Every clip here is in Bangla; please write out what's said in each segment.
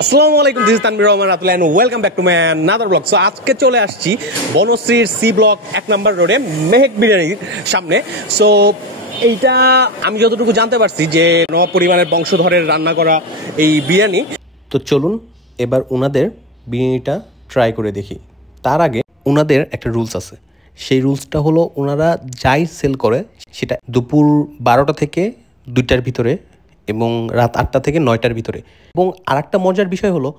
আসসালামু আলাইকুম, this is Tanvir Rahman Ratul and welcome back to my another blog. So আজকে চলে আসছি বনশ্রীর সি ব্লক 1 নম্বর রোডে মেহেক বিরিয়ানির সামনে। সো এইটা আমি যতটুকু জানতে পারছি যে নবাব পরিবারের বংশধরের রান্না করা এই বিরিয়ানি। তো চলুন এবার ওনাদের বিরিয়ানিটা ট্রাই করে দেখি। তার আগে ওনাদের একটা রুলস আছে, সেই রুলসটা হলো ওনারা যাই সেল করে সেটা দুপুর 12টা থেকে 2টার ভিতরে এবং রাত 8টা থেকে 9টার ভিতরে। এবং আরেকটা মজার বিষয় হলো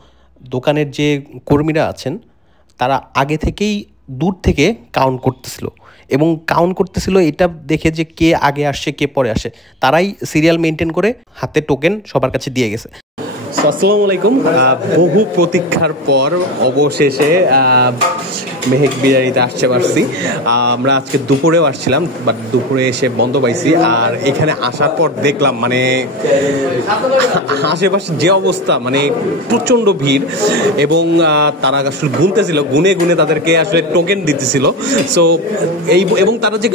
দোকানের যে কর্মীরা আছেন তারা আগে থেকেই দূর থেকে কাউন্ট করতেছিল এবং কাউন্ট করতেছিল এটা দেখে যে কে আগে আসছে কে পরে আসে। তারাই সিরিয়াল মেনটেন করে হাতে টোকেন সবার কাছে দিয়ে গেছে। আসসালামু আলাইকুম, বহু প্রতীক্ষার পর অবশেষে মেহেক বিরিয়ানিতে আসতে পারছি। আমরা আজকে দুপুরেও আসছিলাম, বাট দুপুরে এসে বন্ধ পাইছি। আর এখানে আসার পর দেখলাম মানে আশেপাশে যে অবস্থা, মানে প্রচণ্ড ভিড় এবং তারা আসলে গুনতেছিল, গুনে গুনে তাদেরকে আসলে টোকেন দিতেছিল। সো এই এবং তারা যে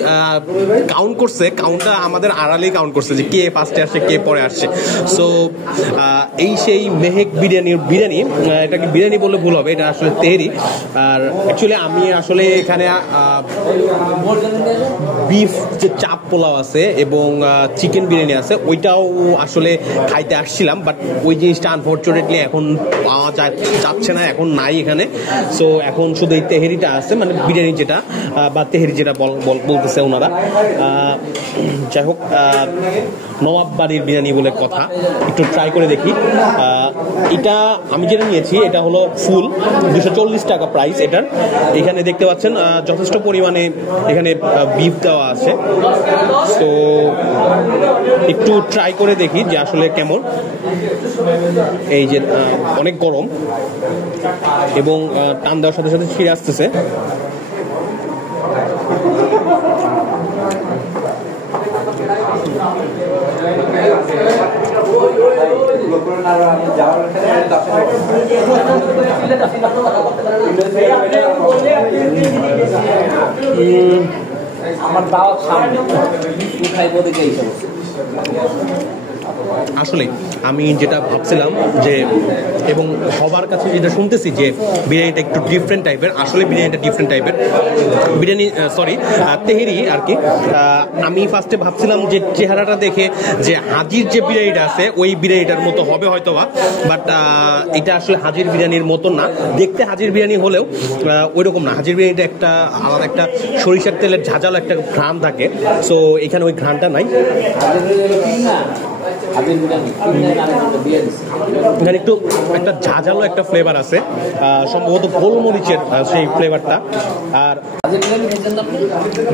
কাউন্ট করছে, কাউন্টটা আমাদের আড়ালেই কাউন্ট করছে যে কে ফার্স্টে আসছে কে পরে আসছে। সো এই সেই মেহেক বিরিয়ানি, এটাকে বিরিয়ানি বললে ভুল হবে, এটা আসলে তেহরি। আর অ্যাকচুয়ালি আমি আসলে এখানে বিফ যে চাপ পোলাও আছে এবং চিকেন বিরিয়ানি আছে ওইটাও আসলে খাইতে আসছিলাম, বাট ওই জিনিসটা আনফর্চুনেটলি এখন পাওয়া যাচ্ছে না, এখন নাই এখানে। সো এখন শুধু এই তেহেরিটা আছে, মানে বিরিয়ানি যেটা বা তেহেরি যেটা বলতেছে ওনারা। যাই হোক, নবাব বাড়ির বিরিয়ানি বলে কথা, একটু ট্রাই করে দেখি। এটা আমি যেটা নিয়েছি এটা হলো ফুল 240 টাকা প্রাইস এটার। এখানে দেখতে পাচ্ছেন যথেষ্ট পরিমাণে এখানে বিফ দেওয়া আছে। তো একটু ট্রাই করে দেখি যে আসলে কেমন। এই যে অনেক গরম এবং টান দেওয়ার সাথে সাথে ছিঁড়ে আসতেছে। আসলে আমি যেটা ভাবছিলাম যে এবং সবার কাছে যেটা শুনতেছি যে বিরিয়ানিটা একটু ডিফারেন্ট টাইপের, আসলে বিরিয়ানিটা ডিফারেন্ট টাইপের বিরিয়ানি, তেহেরি আর কি। আমি ফার্স্টে ভাবছিলাম যে চেহারাটা দেখে যে হাজির যে বিরিয়ানিটা আছে ওই বিরিয়ানিটার মতো হবে হয়তোবা, বাট এটা আসলে হাজির বিরিয়ানির মতো না। দেখতে হাজির বিরিয়ানি হলেও ওইরকম না। হাজির বিরিয়ানিটা একটা আলাদা একটা সরিষার তেলের ঝাঁঝালো একটা ঘ্রাণ থাকে, সো এখানে ওই ঘ্রাণটা নাই। এখানে একটু একটা ঝাঁঝালো একটা ফ্লেভার আছে, সম্ভবত গোলমরিচের সেই ফ্লেভারটা। আর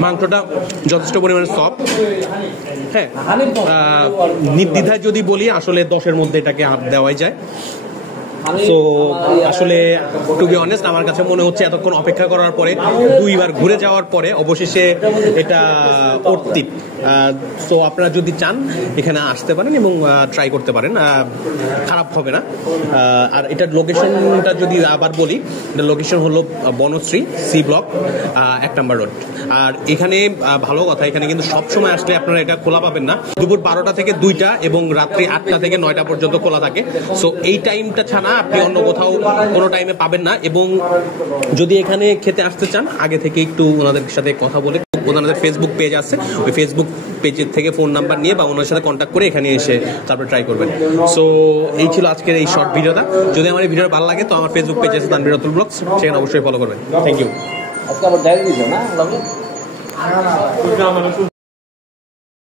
মাংসটা যথেষ্ট পরিমাণে সফট। হ্যাঁ, নির্দ্বিধায় যদি বলি আসলে 10-এর মধ্যে এটাকে হাত দেওয়াই যায়। সো আসলে টু বি অনেস্ট আমার কাছে মনে হচ্ছে এতক্ষণ অপেক্ষা করার পরে 2বার ঘুরে যাওয়ার পরে অবশেষে এটা অর্থিত। সো আপনারা যদি চান এখানে আসতে পারেন এবং ট্রাই করতে পারেন, খারাপ হবে না। আর এটার লোকেশনটা যদি আবার বলি, এটার লোকেশন হলো বনশ্রী সি ব্লক 1 নম্বর রোড। আর এখানে ভালো কথা, এখানে কিন্তু সবসময় আসলে আপনারা এটা খোলা পাবেন না। দুপুর 12টা থেকে 2টা এবং রাত্রি 8টা থেকে 9টা পর্যন্ত খোলা থাকে। সো এই টাইমটা ছাড়া আপনি অন্য কোথাও কোনো টাইমে পাবেন না। এবং যদি এখানে খেতে আসতে চান আগে থেকে একটু ওনাদের সাথে কথা বলে, ওনাদের ফেসবুক পেজ আছে, ওই ফেসবুক পেজের থেকে ফোন নাম্বার নিয়ে বা ওনার সাথে কন্ট্যাক্ট করে এখানে এসে তারপরে ট্রাই করবেন। সো এই ছিল আজকের এই শর্ট ভিডিওটা। যদি আমার এই ভিডিওটা ভালো লাগে তো আমার ফেসবুক পেজ আছে তানভীর রাতুল ব্লগস, সেখানে অবশ্যই ফলো করবেন। Thank you.